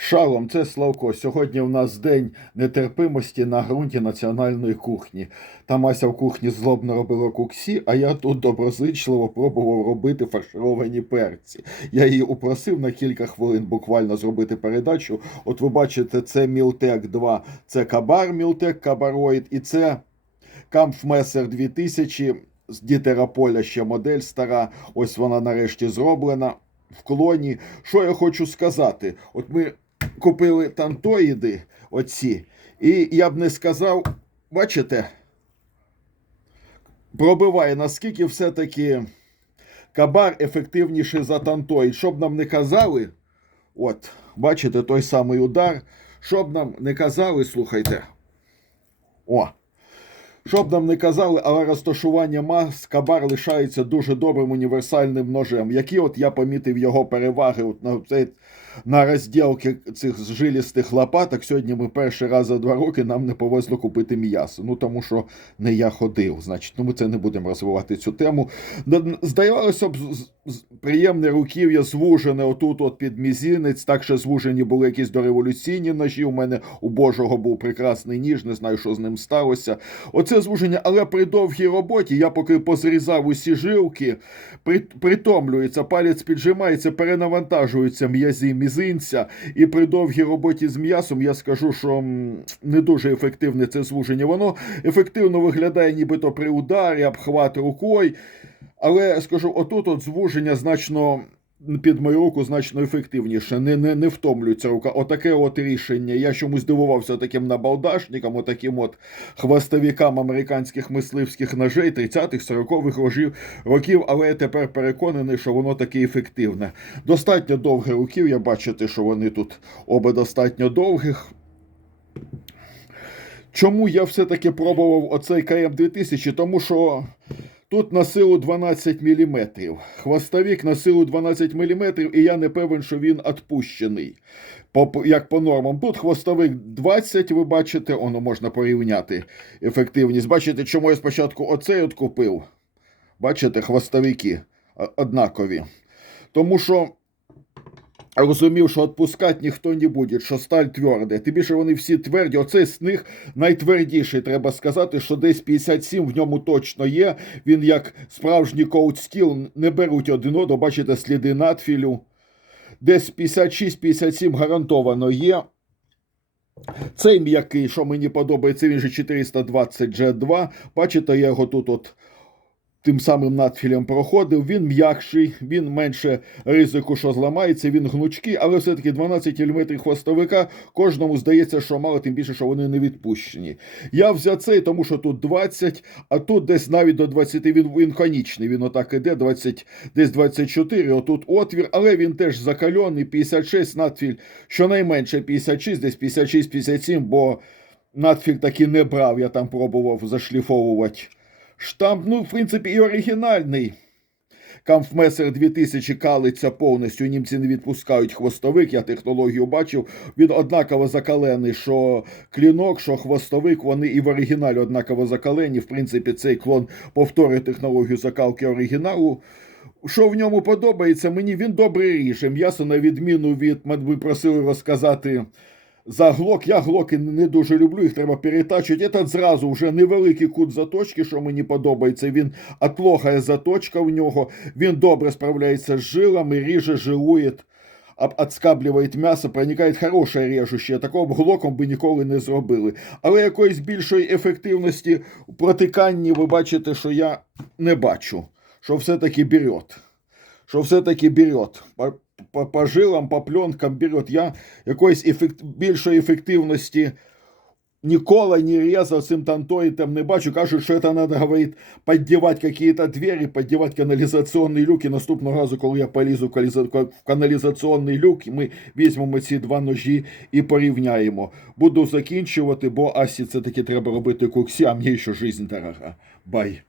Шалом, це Славко. Сьогодні у нас день нетерпимості на ґрунті національної кухні. Там Ася в кухні злобно робила куксі, а я тут доброзичливо пробував робити фаршировані перці. Я її упросив на кілька хвилин буквально зробити передачу. От ви бачите, це Мілтек 2, це Кабар Мілтек Кабароїд, і це Камфмесер 2000 з Дітераполя ще модель стара. Ось вона нарешті зроблена в клоні. Що я хочу сказати? От ми купили тантоїди оці, і я б не сказав, бачите, пробиває, наскільки все-таки кабар ефективніший за тантоїд. Щоб нам не казали, от, бачите, той самий удар. Щоб нам не казали, слухайте. О, щоб нам не казали, але розташування мас кабар лишається дуже добрим універсальним ножем. Які от я помітив його переваги от на, цей- на розділки цих жилістих лопаток. Сьогодні ми перший раз за два роки нам не повезло купити м'ясо. Ну тому що не я ходив. Значить, ну ми це не будемо розвивати цю тему. Здавалося б, приємне руків'я звужене отут, от під мізинець. Так що звужені були якісь дореволюційні ножі. У мене у Божого був прекрасний ніж, не знаю, що з ним сталося. Оце звуження, але при довгій роботі я поки позрізав усі жилки, притомлюється, палець піджимається, перенавантажуються м'язі мізинця. І при довгій роботі з м'ясом я скажу, що не дуже ефективне це звуження. Воно ефективно виглядає, нібито при ударі, обхват рукою. Але скажу, отут от звуження значно. Під руку значно ефективніше, не, не, не втомлюється рука. Отаке от рішення. Я чомусь дивувався таким набалдашникам, отаким от хвостовікам американських мисливських ножей 30-х, 40-х років, але я тепер переконаний, що воно таке ефективне. Достатньо довге руків, я бачите, що вони тут оба достатньо довгих. Чому я все-таки пробував оцей КМ 2000? Тому що тут на силу 12 мм. Хвостовік на силу 12 мм, і я не певен, що він відпущений. Як по нормам. Тут хвостовик 20, ви бачите, воно можна порівняти ефективність. Бачите, чому я спочатку оцей от купив? Бачите, хвостовики однакові. Тому що розумів, що відпускати ніхто не буде, що сталь тверда. Тим більше вони всі тверді. Оцей з них найтвердіший, треба сказати, що десь 57 в ньому точно є. Він як справжній коут-стіл, не беруть один одного, бачите, сліди надфілю. Десь 56-57 гарантовано є. Цей м'який, що мені подобається, він же 420 G2. Бачите, я його тут от тим самим надфілем проходив. Він м'якший, він менше ризику, що зламається, він гнучкий, але все-таки 12 мм хвостовика кожному здається, що мало, тим більше, що вони не відпущені. Я взяв цей, тому що тут 20, а тут десь навіть до 20 він, він конічний. Він отак іде, 20, десь 24, отут отвір, але він теж закальоний, 56 надфіль, щонайменше 56, десь 56-57, бо надфіль таки не брав, я там пробував зашліфовувати. Штамп, ну, в принципі, і оригінальний. Камфмесер 2000 калиться повністю. Німці не відпускають хвостовик. Я технологію бачив. Він однаково закалений, що клінок, що хвостовик. Вони і в оригіналі однаково закалені. В принципі, цей клон повторює технологію закалки оригіналу. Що в ньому подобається, мені він добре ріже. М'ясо, на відміну від ви просили розказати. За глок, я глоки не дуже люблю, їх треба перетачувати. Этот зразу вже невеликий кут заточки, що мені подобається. Він отлогає заточка в нього, він добре справляється з жилами, ріже, жилує, отскаблює м'ясо, проникає хороше режуще. Такого б глоком би ніколи не зробили. Але якоїсь більшої ефективності у протиканні ви бачите, що я не бачу, що все-таки берет. Що все-таки берет. По, по, жилам, по пленкам берет. Я якоїсь ефект, більшої ефективності ніколи не резав цим тантоїтом не бачу. Кажуть, що це треба, говорить, піддівати якісь двері, піддівати каналізаційні люки. Наступного разу, коли я полізу в каналізаційний люк, ми візьмемо ці два ножі і порівняємо. Буду закінчувати, бо Асі це таки треба робити куксі, а мені ще життя дорога. Бай.